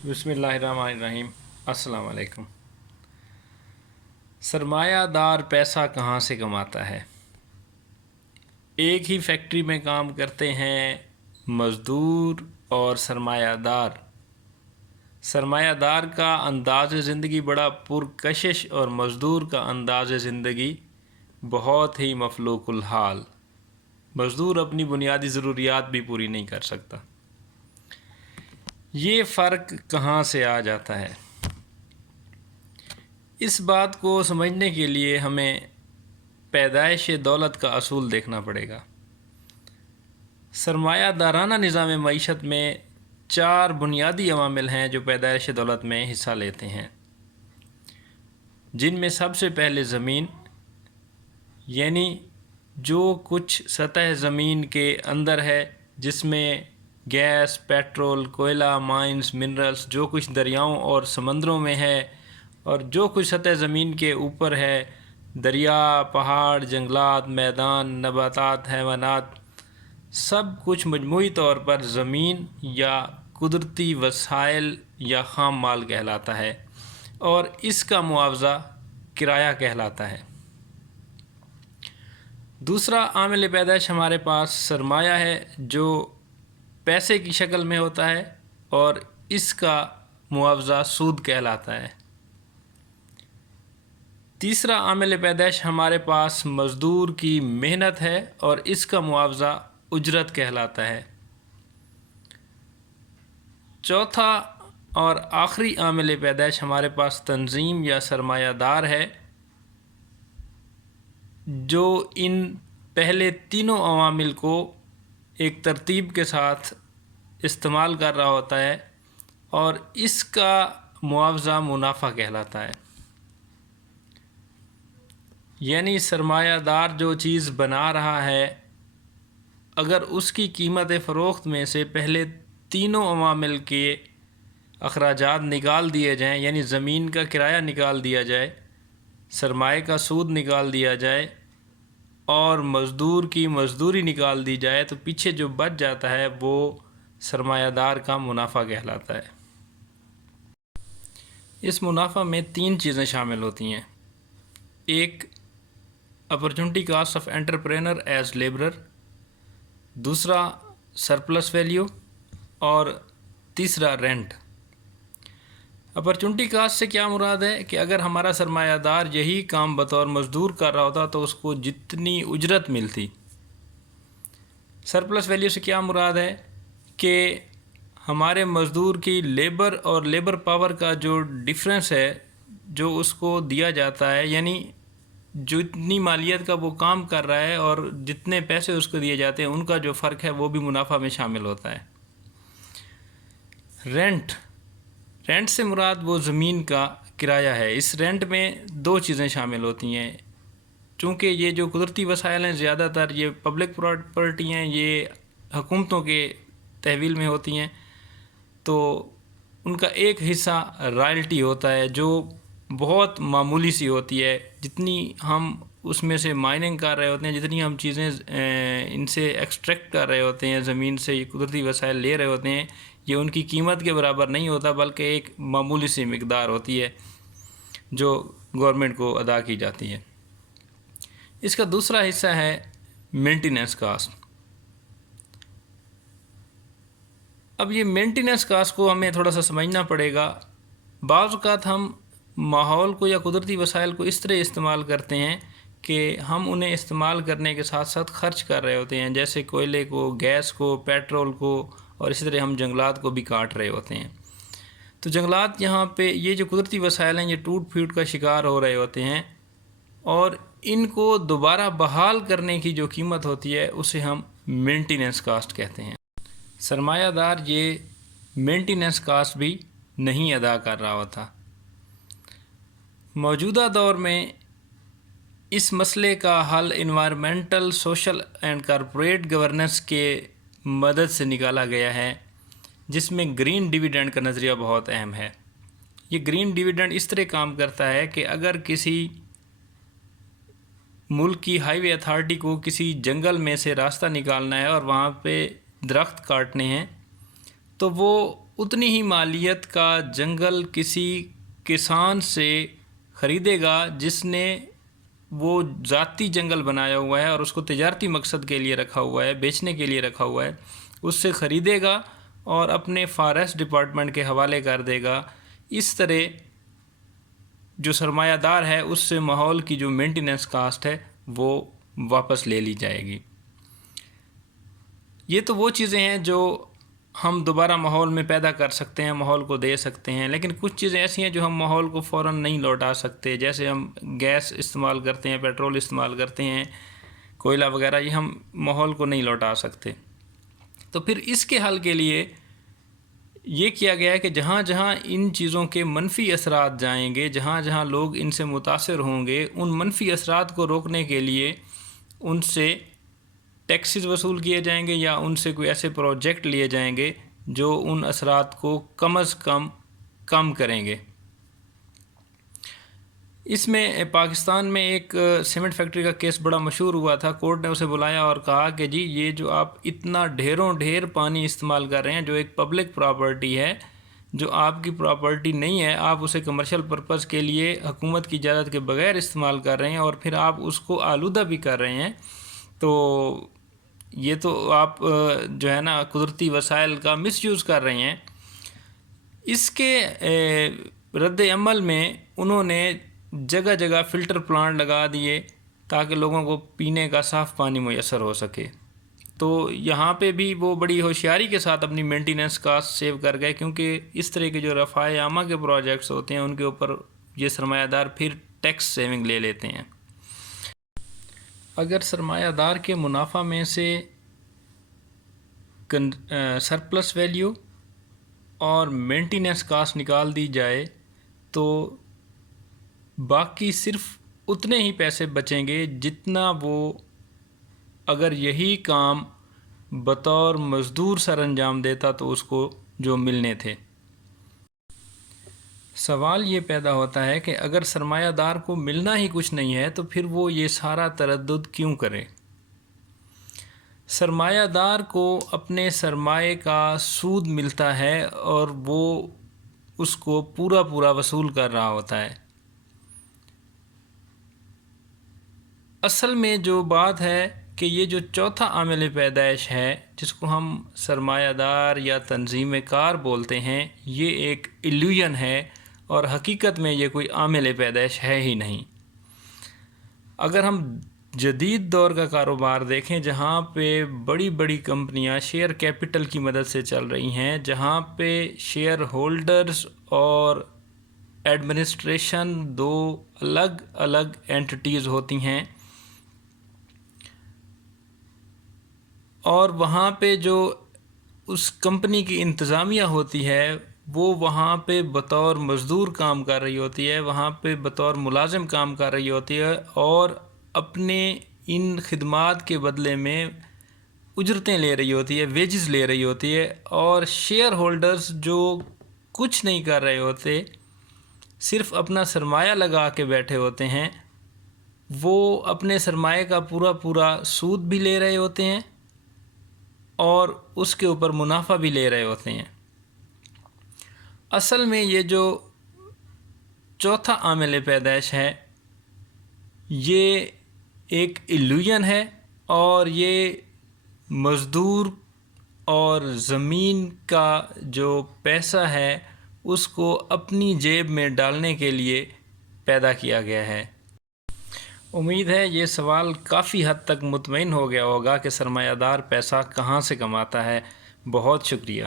بسم اللہ الرحمن الرحیم۔ السلام علیکم۔ سرمایہ دار پیسہ کہاں سے کماتا ہے؟ ایک ہی فیکٹری میں کام کرتے ہیں مزدور اور سرمایہ دار۔ سرمایہ دار کا انداز زندگی بڑا پرکشش اور مزدور کا انداز زندگی بہت ہی مفلوق الحال۔ مزدور اپنی بنیادی ضروریات بھی پوری نہیں کر سکتا۔ یہ فرق کہاں سے آ جاتا ہے؟ اس بات کو سمجھنے کے لیے ہمیں پیدائش دولت کا اصول دیکھنا پڑے گا۔ سرمایہ دارانہ نظام معیشت میں 4 بنیادی عوامل ہیں جو پیدائش دولت میں حصہ لیتے ہیں، جن میں سب سے پہلے زمین، یعنی جو کچھ سطح زمین کے اندر ہے، جس میں گیس، پیٹرول، کوئلہ، مائنز، منرلز، جو کچھ دریاؤں اور سمندروں میں ہے اور جو کچھ سطح زمین کے اوپر ہے، دریا، پہاڑ، جنگلات، میدان، نباتات، حیوانات، سب کچھ مجموعی طور پر زمین یا قدرتی وسائل یا خام مال کہلاتا ہے، اور اس کا معاوضہ کرایہ کہلاتا ہے۔ دوسرا عامل پیدائش ہمارے پاس سرمایہ ہے، جو پیسے کی شکل میں ہوتا ہے اور اس کا معاوضہ سود کہلاتا ہے۔ تیسرا عامل پیدائش ہمارے پاس مزدور کی محنت ہے اور اس کا معاوضہ اجرت کہلاتا ہے۔ چوتھا اور آخری عامل پیدائش ہمارے پاس تنظیم یا سرمایہ دار ہے، جو ان پہلے تینوں عوامل کو ایک ترتیب کے ساتھ استعمال کر رہا ہوتا ہے اور اس کا معاوضہ منافع کہلاتا ہے۔ یعنی سرمایہ دار جو چیز بنا رہا ہے، اگر اس کی قیمت فروخت میں سے پہلے تینوں عوامل کے اخراجات نکال دیے جائیں، یعنی زمین کا کرایہ نکال دیا جائے، سرمایہ کا سود نکال دیا جائے اور مزدور کی مزدوری نکال دی جائے، تو پیچھے جو بچ جاتا ہے وہ سرمایہ دار کا منافع کہلاتا ہے۔ اس منافع میں 3 چیزیں شامل ہوتی ہیں۔ ایک، opportunity cost of entrepreneur as labourer, دوسرا سرپلس ویلیو، اور تیسرا رینٹ۔ اپرچونٹی کاسٹ سے کیا مراد ہے کہ اگر ہمارا سرمایہ دار یہی کام بطور مزدور کر رہا ہوتا تو اس کو جتنی اجرت ملتی۔ سرپلس ویلیو سے کیا مراد ہے کہ ہمارے مزدور کی لیبر اور لیبر پاور کا جو ڈفرینس ہے، جو اس کو دیا جاتا ہے، یعنی جتنی مالیت کا وہ کام کر رہا ہے اور جتنے پیسے اس کو دیے جاتے ہیں، ان کا جو فرق ہے وہ بھی منافع میں شامل ہوتا ہے۔ رینٹ سے مراد وہ زمین کا کرایہ ہے۔ اس رینٹ میں 2 چیزیں شامل ہوتی ہیں۔ چونکہ یہ جو قدرتی وسائل ہیں، زیادہ تر یہ پبلک پراپرٹی ہیں، یہ حکومتوں کے تحویل میں ہوتی ہیں، تو ان کا ایک حصہ رائلٹی ہوتا ہے، جو بہت معمولی سی ہوتی ہے۔ جتنی ہم اس میں سے مائننگ کر رہے ہوتے ہیں، جتنی ہم چیزیں ان سے ایکسٹریکٹ کر رہے ہوتے ہیں، زمین سے یہ قدرتی وسائل لے رہے ہوتے ہیں، یہ ان کی قیمت کے برابر نہیں ہوتا، بلکہ ایک معمولی سی مقدار ہوتی ہے جو گورنمنٹ کو ادا کی جاتی ہے۔ اس کا دوسرا حصہ ہے مینٹیننس کاسٹ۔ اب یہ مینٹیننس کاسٹ کو ہمیں تھوڑا سا سمجھنا پڑے گا۔ بعض اوقات ہم ماحول کو یا قدرتی وسائل کو اس طرح استعمال کرتے ہیں کہ ہم انہیں استعمال کرنے کے ساتھ ساتھ خرچ کر رہے ہوتے ہیں، جیسے کوئلے کو، گیس کو، پیٹرول کو، اور اسی طرح ہم جنگلات کو بھی کاٹ رہے ہوتے ہیں۔ تو جنگلات یہاں پہ یہ جو قدرتی وسائل ہیں، یہ ٹوٹ پھوٹ کا شکار ہو رہے ہوتے ہیں، اور ان کو دوبارہ بحال کرنے کی جو قیمت ہوتی ہے اسے ہم مینٹیننس کاسٹ کہتے ہیں۔ سرمایہ دار یہ مینٹیننس کاسٹ بھی نہیں ادا کر رہا ہوتا۔ موجودہ دور میں اس مسئلے کا حل environmental, social and corporate governance کے مدد سے نکالا گیا ہے، جس میں گرین ڈیویڈنڈ کا نظریہ بہت اہم ہے۔ یہ گرین ڈیویڈنڈ اس طرح کام کرتا ہے کہ اگر کسی ملک کی ہائی وے اتھارٹی کو کسی جنگل میں سے راستہ نکالنا ہے اور وہاں پہ درخت کاٹنے ہیں، تو وہ اتنی ہی مالیت کا جنگل کسی کسان سے خریدے گا جس نے وہ ذاتی جنگل بنایا ہوا ہے اور اس کو تجارتی مقصد کے لیے رکھا ہوا ہے، بیچنے کے لیے رکھا ہوا ہے، اس سے خریدے گا اور اپنے فارسٹ ڈپارٹمنٹ کے حوالے کر دے گا۔ اس طرح جو سرمایہ دار ہے اس سے ماحول کی جو مینٹیننس کاسٹ ہے وہ واپس لے لی جائے گی۔ یہ تو وہ چیزیں ہیں جو ہم دوبارہ ماحول میں پیدا کر سکتے ہیں، ماحول کو دے سکتے ہیں، لیکن کچھ چیزیں ایسی ہیں جو ہم ماحول کو فوراً نہیں لوٹا سکتے، جیسے ہم گیس استعمال کرتے ہیں، پیٹرول استعمال کرتے ہیں، کوئلہ وغیرہ، یہ ہم ماحول کو نہیں لوٹا سکتے۔ تو پھر اس کے حل کے لیے یہ کیا گیا ہے کہ جہاں جہاں ان چیزوں کے منفی اثرات جائیں گے، جہاں جہاں لوگ ان سے متاثر ہوں گے، ان منفی اثرات کو روکنے کے لیے ان سے ٹیکسز وصول کیے جائیں گے یا ان سے کوئی ایسے پروجیکٹ لیے جائیں گے جو ان اثرات کو کم از کم کریں گے۔ اس میں پاکستان میں ایک سیمنٹ فیکٹری کا کیس بڑا مشہور ہوا تھا۔ کورٹ نے اسے بلایا اور کہا کہ جی یہ جو آپ اتنا ڈھیر پانی استعمال کر رہے ہیں جو ایک پبلک پراپرٹی ہے، جو آپ کی پراپرٹی نہیں ہے، آپ اسے کمرشل پرپز کے لیے حکومت کی اجازت کے بغیر استعمال کر رہے ہیں اور پھر آپ اس کو آلودہ بھی کر رہے ہیں، تو یہ تو آپ جو ہے نا قدرتی وسائل کا مس یوز کر رہے ہیں۔ اس کے رد عمل میں انہوں نے جگہ جگہ فلٹر پلانٹ لگا دیے تاکہ لوگوں کو پینے کا صاف پانی میسر ہو سکے۔ تو یہاں پہ بھی وہ بڑی ہوشیاری کے ساتھ اپنی مینٹیننس کاسٹ سیو کر گئے، کیونکہ اس طرح کے جو رفاہ عامہ کے پروجیکٹس ہوتے ہیں ان کے اوپر یہ سرمایہ دار پھر ٹیکس سیونگ لے لیتے ہیں۔ اگر سرمایہ دار کے منافع میں سے سرپلس ویلیو اور مینٹیننس کاسٹ نکال دی جائے تو باقی صرف اتنے ہی پیسے بچیں گے جتنا وہ اگر یہی کام بطور مزدور سر انجام دیتا تو اس کو جو ملنے تھے۔ سوال یہ پیدا ہوتا ہے کہ اگر سرمایہ دار کو ملنا ہی کچھ نہیں ہے تو پھر وہ یہ سارا تردد کیوں کرے؟ سرمایہ دار کو اپنے سرمایے کا سود ملتا ہے اور وہ اس کو پورا وصول کر رہا ہوتا ہے۔ اصل میں جو بات ہے کہ یہ جو چوتھا عامل پیدائش ہے جس کو ہم سرمایہ دار یا تنظیم کار بولتے ہیں، یہ ایک ایلیوژن ہے اور حقیقت میں یہ کوئی عامل پیدائش ہے ہی نہیں۔ اگر ہم جدید دور کا کاروبار دیکھیں جہاں پہ بڑی کمپنیاں شیئر کیپٹل کی مدد سے چل رہی ہیں، جہاں پہ شیئر ہولڈرز اور ایڈمنسٹریشن دو الگ اینٹیٹیز ہوتی ہیں، اور وہاں پہ جو اس کمپنی کی انتظامیہ ہوتی ہے وہ وہاں پہ بطور مزدور کام کر رہی ہوتی ہے، وہاں پہ بطور ملازم کام کر رہی ہوتی ہے اور اپنے ان خدمات کے بدلے میں اجرتیں لے رہی ہوتی ہے، ویجز لے رہی ہوتی ہے، اور شیئر ہولڈرز جو کچھ نہیں کر رہے ہوتے، صرف اپنا سرمایہ لگا کے بیٹھے ہوتے ہیں، وہ اپنے سرمایہ کا پورا سود بھی لے رہے ہوتے ہیں اور اس کے اوپر منافع بھی لے رہے ہوتے ہیں۔ اصل میں یہ جو چوتھا عامل پیدائش ہے یہ ایک ایلیوژن ہے، اور یہ مزدور اور زمین کا جو پیسہ ہے اس کو اپنی جیب میں ڈالنے کے لیے پیدا کیا گیا ہے۔ امید ہے یہ سوال کافی حد تک مطمئن ہو گیا ہوگا کہ سرمایہ دار پیسہ کہاں سے کماتا ہے۔ بہت شکریہ۔